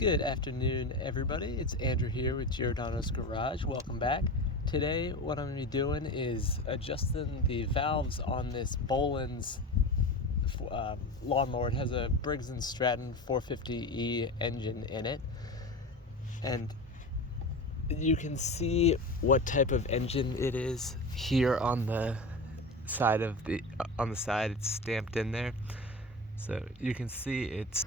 Good afternoon, everybody. It's Andrew here with Giordano's Garage. Welcome back. Today, what I'm going to be doing is adjusting the valves on this Bolens lawnmower. It has a Briggs and Stratton 450E engine in it, and you can see what type of engine it is here on the side of it's stamped in there. So you can see it's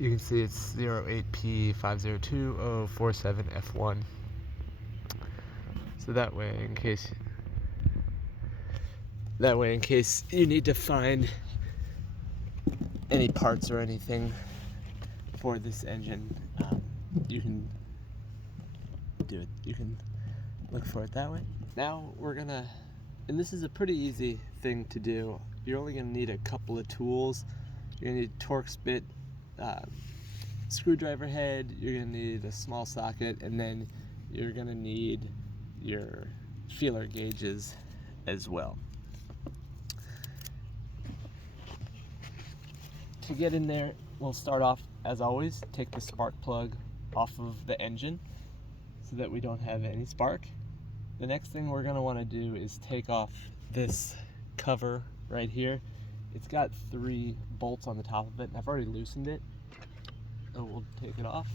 08P502047F1. So that way in case you need to find any parts or anything for this engine, you can do it. You can look for it that way. Now and this is a pretty easy thing to do. You're only gonna need a couple of tools. You're gonna need a Torx bit, screwdriver head, you're going to need a small socket, and then you're going to need your feeler gauges as well. To get in there, we'll start off, as always, take the spark plug off of the engine so that we don't have any spark. The next thing we're going to want to do is take off this cover right here. It's got 3 bolts on the top of it, and I've already loosened it. So we'll take it off.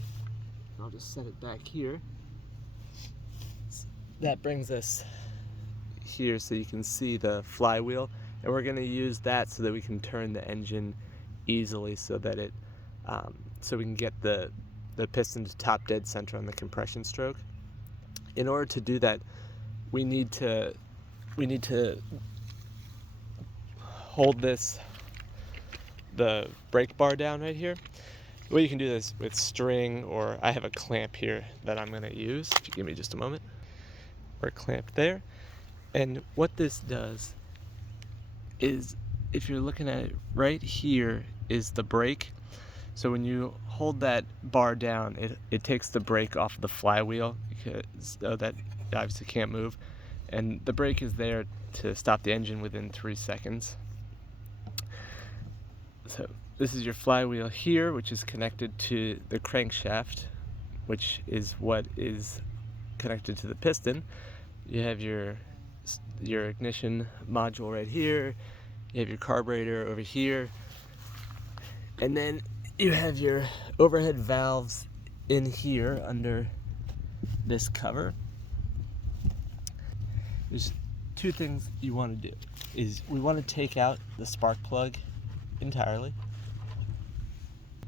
I'll just set it back here. That brings us here so you can see the flywheel, and we're going to use that so that we can turn the engine easily, so that so we can get the piston to top dead center on the compression stroke. In order to do that, we need to hold the brake bar down right here. Well, you can do this with string, or I have a clamp here that I'm going to use. If you give me just a moment. We're clamped there. And what this does is, if you're looking at it, right here is the brake. So when you hold that bar down, it takes the brake off the flywheel, so that it obviously can't move. And the brake is there to stop the engine within 3 seconds. So this is your flywheel here, which is connected to the crankshaft, which is what is connected to the piston. You have your ignition module right here. You have your carburetor over here. And then you have your overhead valves in here under this cover. There's 2 things you want to do. We want to take out the spark plug entirely.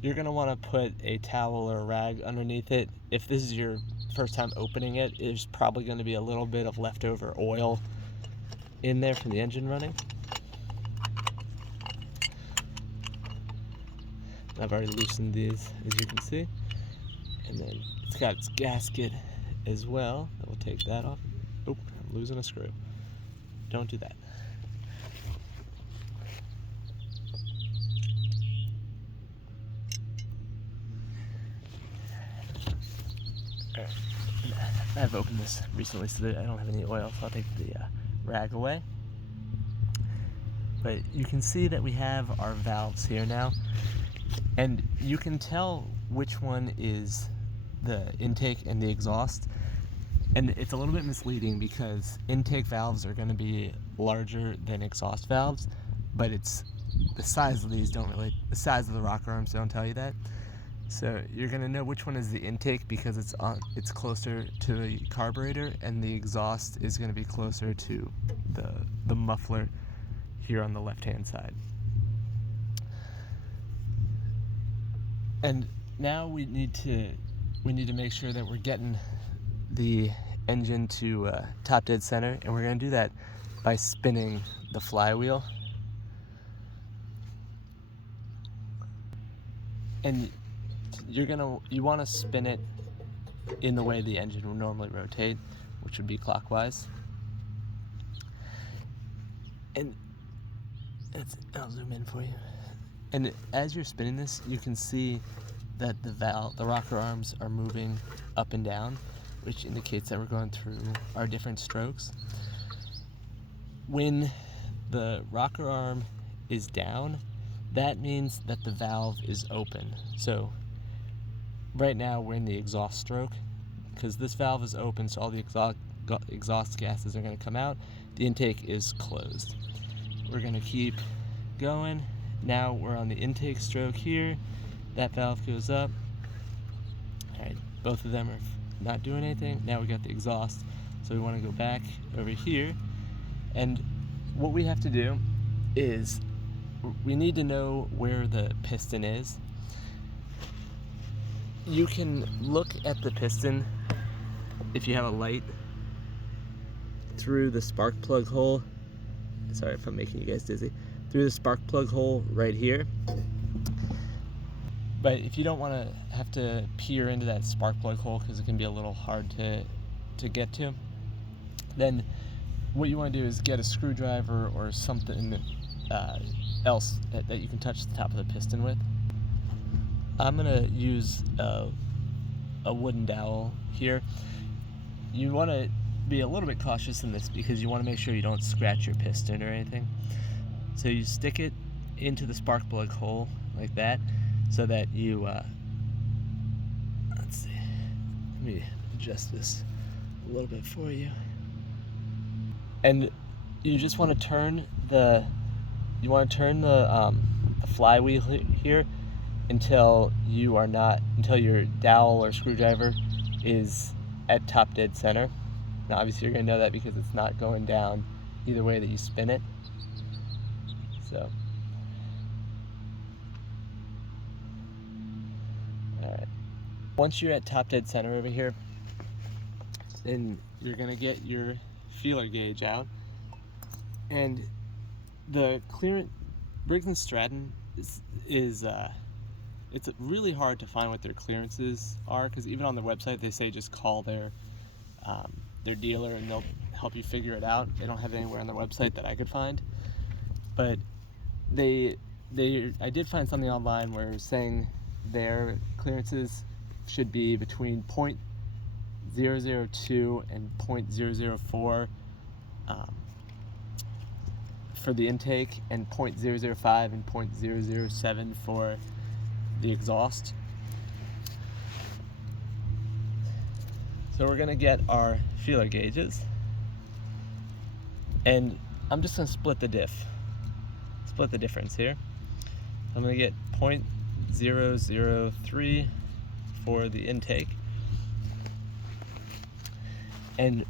You're going to want to put a towel or a rag underneath it. If this is your first time opening it, there's probably going to be a little bit of leftover oil in there from the engine running. I've already loosened these, as you can see. And then it's got its gasket as well. We'll take that off. Oh, I'm losing a screw. Don't do that. Alright, I've opened this recently so that I don't have any oil, so I'll take the rag away. But you can see that we have our valves here now, and you can tell which one is the intake and the exhaust. And it's a little bit misleading because intake valves are going to be larger than exhaust valves, but it's the size of these the size of the rocker arms don't tell you that. So you're going to know which one is the intake because it's closer to the carburetor, and the exhaust is going to be closer to the muffler here on the left-hand side. And now we need to make sure that we're getting the engine to top dead center, and we're going to do that by spinning the flywheel. And you want to spin it in the way the engine would normally rotate, which would be clockwise. And I'll zoom in for you. And as you're spinning this, you can see that the rocker arms are moving up and down, which indicates that we're going through our different strokes. When the rocker arm is down, that means that the valve is open. So right now we're in the exhaust stroke because this valve is open, so all the exhaust gases are going to come out. The intake is closed. We're going to keep going. Now we're on the intake stroke here. That valve goes up. Alright, both of them are not doing anything. Now we got the exhaust, so we want to go back over here. And what we have to do is we need to know where the piston is. You can look at the piston if you have a light through the spark plug hole. Sorry if I'm making you guys dizzy. Through the spark plug hole right here. But if you don't want to have to peer into that spark plug hole because it can be a little hard to get to, then what you want to do is get a screwdriver or something else that you can touch the top of the piston with. I'm going to use a wooden dowel here. You want to be a little bit cautious in this because you want to make sure you don't scratch your piston or anything. So you stick it into the spark plug hole like that so that you, let's see, let me adjust this a little bit for you. And you just want to turn the flywheel here until your dowel or screwdriver is at top dead center. Now obviously you're going to know that because it's not going down either way that you spin it. So, alright. Once you're at top dead center over here, then you're going to get your feeler gauge out. And the clearance, Briggs and Stratton is it's really hard to find what their clearances are because even on their website they say just call their dealer and they'll help you figure it out. They don't have it anywhere on their website that I could find, but I did find something online where it was saying their clearances should be between 0.002 and 0.004 for the intake and 0.005 and 0.007 for the exhaust. So we're going to get our feeler gauges, and I'm just going to split the difference here. I'm going to get 0.003 for the intake, and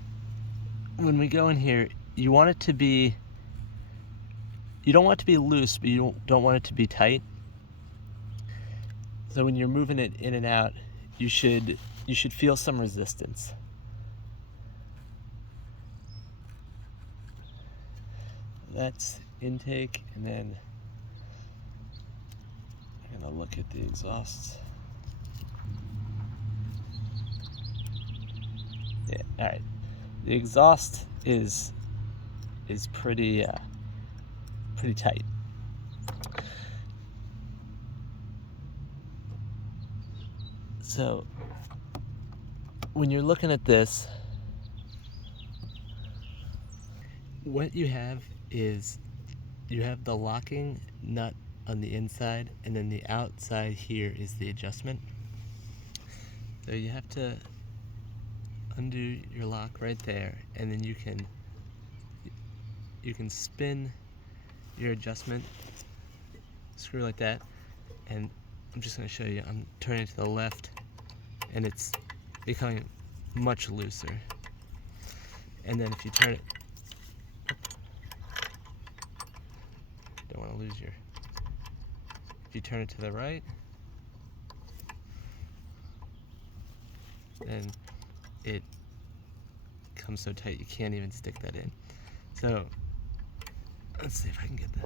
when we go in here, you want it to be, you don't want it to be loose, but you don't want it to be tight. So when you're moving it in and out, you should feel some resistance. That's intake, and then I'm gonna look at the exhausts. Yeah, all right. The exhaust is pretty tight. So when you're looking at this, what you have is you have the locking nut on the inside, and then the outside here is the adjustment. So you have to undo your lock right there, and then you can spin your adjustment screw like that, and I'm just going to show you. I'm turning it to the left, and it's becoming much looser. And then if you turn it, don't want to lose your, if you turn it to the right, then it comes so tight you can't even stick that in. So let's see if I can get this.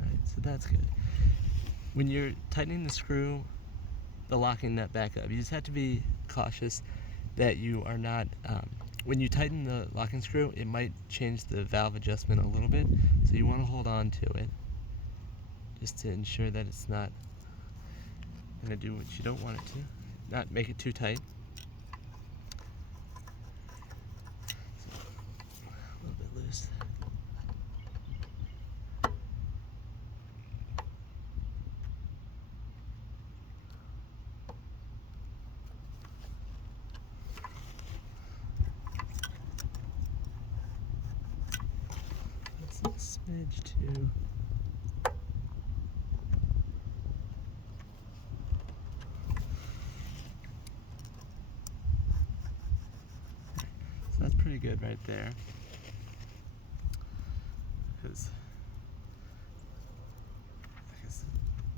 Alright, so that's good. When you're tightening the screw, the locking nut back up, you just have to be cautious that you are not, when you tighten the locking screw, it might change the valve adjustment a little bit, so you want to hold on to it just to ensure that it's not going to do what you don't want it to, not make it too tight. A little bit loose. Edge 2. So that's pretty good right there. Because I guess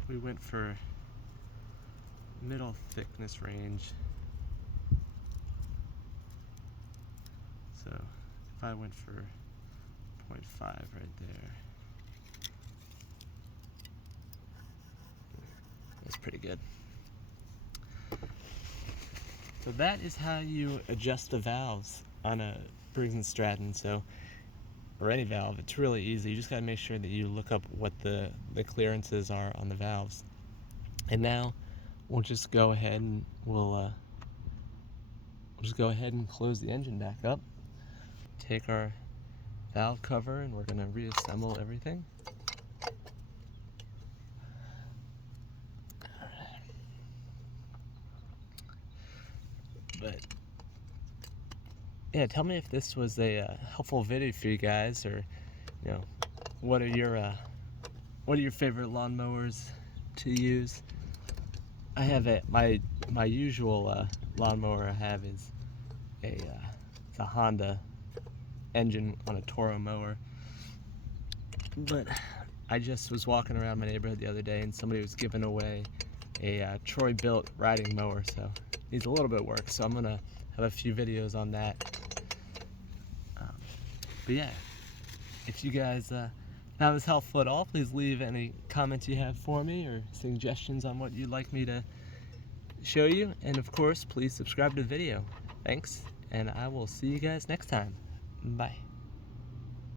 we went for middle thickness range. So if I went for 0.5 right there, that's pretty good. So that is how you adjust the valves on a Briggs and Stratton. So, or any valve, it's really easy. You just gotta make sure that you look up what the clearances are on the valves. And now we'll just go ahead and we'll just go ahead and close the engine back up. Take our valve cover and we're gonna reassemble everything. But yeah, tell me if this was a helpful video for you guys, or you know, what are your favorite lawnmowers to use? I have my usual lawnmower I have is it's a Honda engine on a Toro mower. But I just was walking around my neighborhood the other day and somebody was giving away a Troy built riding mower, so needs a little bit of work, so I'm gonna have a few videos on that. But yeah, if you guys found this helpful at all, please leave any comments you have for me or suggestions on what you'd like me to show you, and of course please subscribe to the video. Thanks, and I will see you guys next time. Bye.